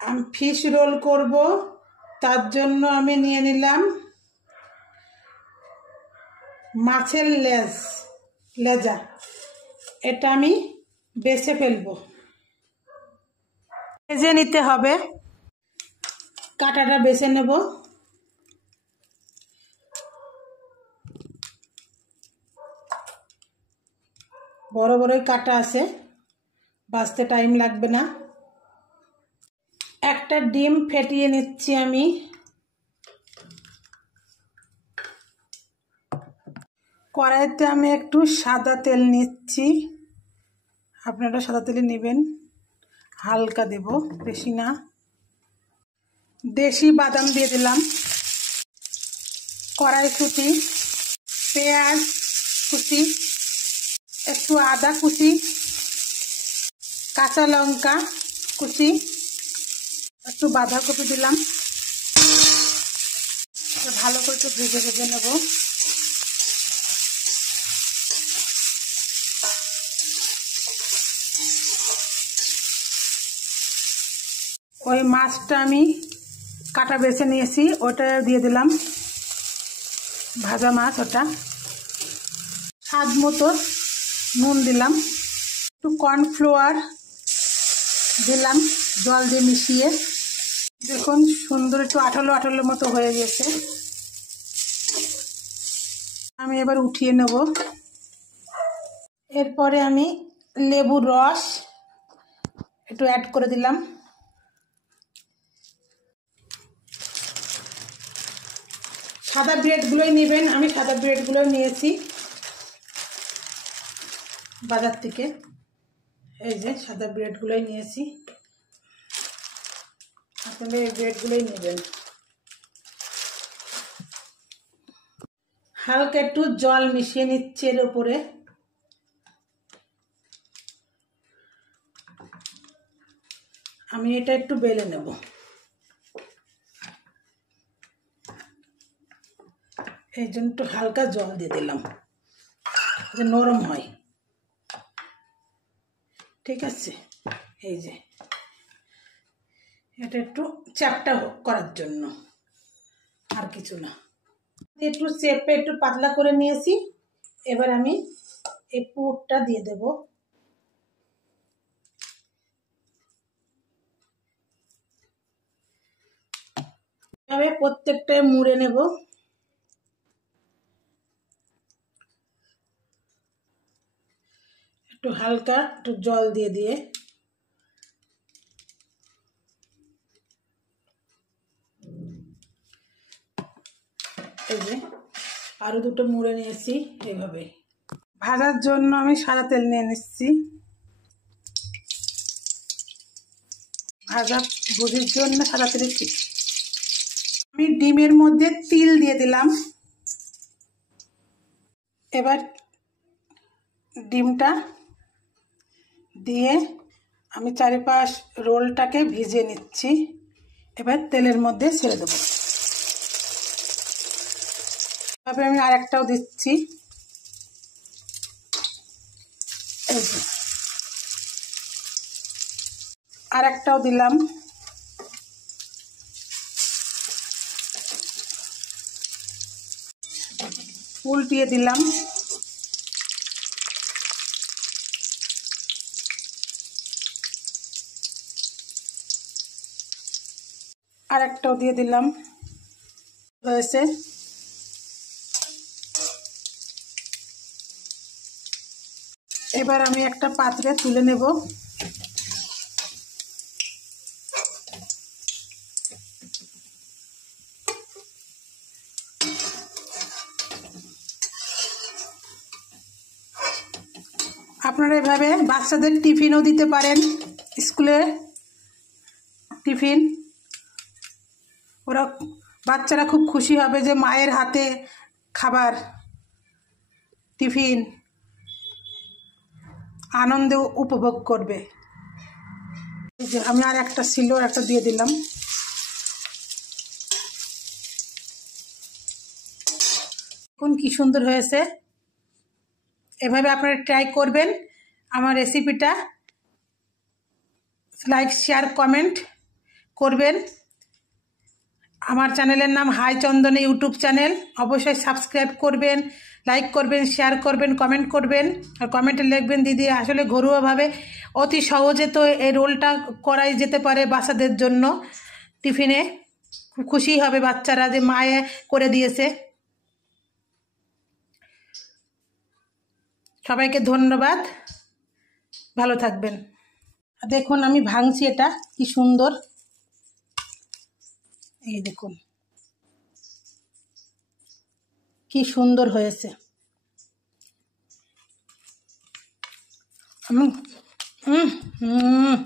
আমি fish role করব, তার জন্য আমি নিয়ে নিলাম মাছের লেজা। এটা আমি বেছে ফেলবো। ভেজে নিতে হবে, কাঁটাটা বেছে নেব। বড় বড়ই কাটা আছে, বাছতে টাইম লাগবে না। একটা ডিম ফেটিয়ে নিচ্ছি আমি। কড়াইতে আমি একটু সাদা তেল নিচ্ছি, আপনারা সাদা তেলে নেবেন, হালকা দেব, বেশি না। দেশি বাদাম দিয়ে দিলাম, কড়াইশুঁটি, পেঁয়াজ কুচি, একটু আদা কুচি, কাঁচা লঙ্কা কুচি, একটু বাঁধাকপি দিলাম। ভালো করে একটু ভেজে ভেজে নেব। ওই মাছটা আমি কাটা বেছে নিয়েছি, ওটা দিয়ে দিলাম, ভাজা মাছ ওটা। স্বাদ মতো নুন দিলাম, একটু কর্নফ্লাওয়ার দিলাম জল দিয়ে মিশিয়ে। দেখুন সুন্দর একটু আঠালো আঠালো মতো হয়ে গেছে। আমি এবার উঠিয়ে নেব। এরপরে আমি লেবুর রস একটু অ্যাড করে দিলাম। সাদা ব্রেডগুলোই নেবেন, আমি সাদা ব্রেডগুলো নিয়েছি বাজার থেকে। এই যে সাদা ব্রেডগুলোই নিয়েছি, আপনারা এই ব্রেডগুলোই নেবেন। হালকা একটু জল মিশিয়ে নিচ্ছি এর উপরে। আমি এটা একটু বেলে নেব। এই জন্য একটু হালকা জল দিয়ে দিলাম, যে নরম হয়। ঠিক আছে, এই যে এটা একটু চ্যাপটা করার জন্য, আর কিছু না। একটু চেপে একটু পাতলা করে নিয়েছি। এবার আমি এই পুরটা দিয়ে দেব। এভাবে প্রত্যেকটাই মুড়ে নেব। একটু হালকা একটু জল দিয়ে দিয়ে এই যে আরো দুটো মুড়ে নিয়েছি। এইভাবে ভাজার জন্য আমি সাদা তেল নিয়ে নিচ্ছি, ভাজা ভুজির জন্য সাদা তেল ঠিক। আমি ডিমের মধ্যে তিল দিয়ে দিলাম। এবার ডিমটা দিয়ে আমি চারিপাশ রোলটাকে ভিজিয়ে নিচ্ছি। এবার তেলের মধ্যে ছেড়ে দেবো। এভাবে আমি আরেকটাও দিচ্ছি। এই যে আরেকটাও দিলাম। উল্টিয়ে দিলাম। আরেকটাও দিয়ে দিলাম। হয়েছে। এবার আমি একটা পাত্রে তুলে নেব। আপনারা এভাবে বাচ্চাদের টিফিনও দিতে পারেন, স্কুলে টিফিন। ওরা বাচ্চারা খুব খুশি হবে যে মায়ের হাতে খাবার, টিফিন আনন্দে উপভোগ করবে। এই যে আমি আর একটা ছিল, একটা দিয়ে দিলাম। দেখুন কি সুন্দর হয়েছে। এভাবে আপনারা ট্রাই করবেন। আমার রেসিপিটা লাইক, শেয়ার, কমেন্ট করবেন। আমার চ্যানেলের নাম হাই চন্দনে ইউটিউব চ্যানেল, অবশ্যই সাবস্ক্রাইব করবেন, লাইক করবেন, শেয়ার করবেন, কমেন্ট করবেন। আর কমেন্টে লিখবেন দিদি আসলে ঘরোয়াভাবে অতি সহজে তো এই রোলটা করাই যেতে পারে বাচ্চাদের জন্য টিফিনে, খুব খুশি হবে বাচ্চারা যে মায়ে করে দিয়েছে। সবাইকে ধন্যবাদ, ভালো থাকবেন। দেখুন আমি ভাঙছি, এটা কি সুন্দর, এই দেখুন কি সুন্দর হয়েছে। হুম হুম হুম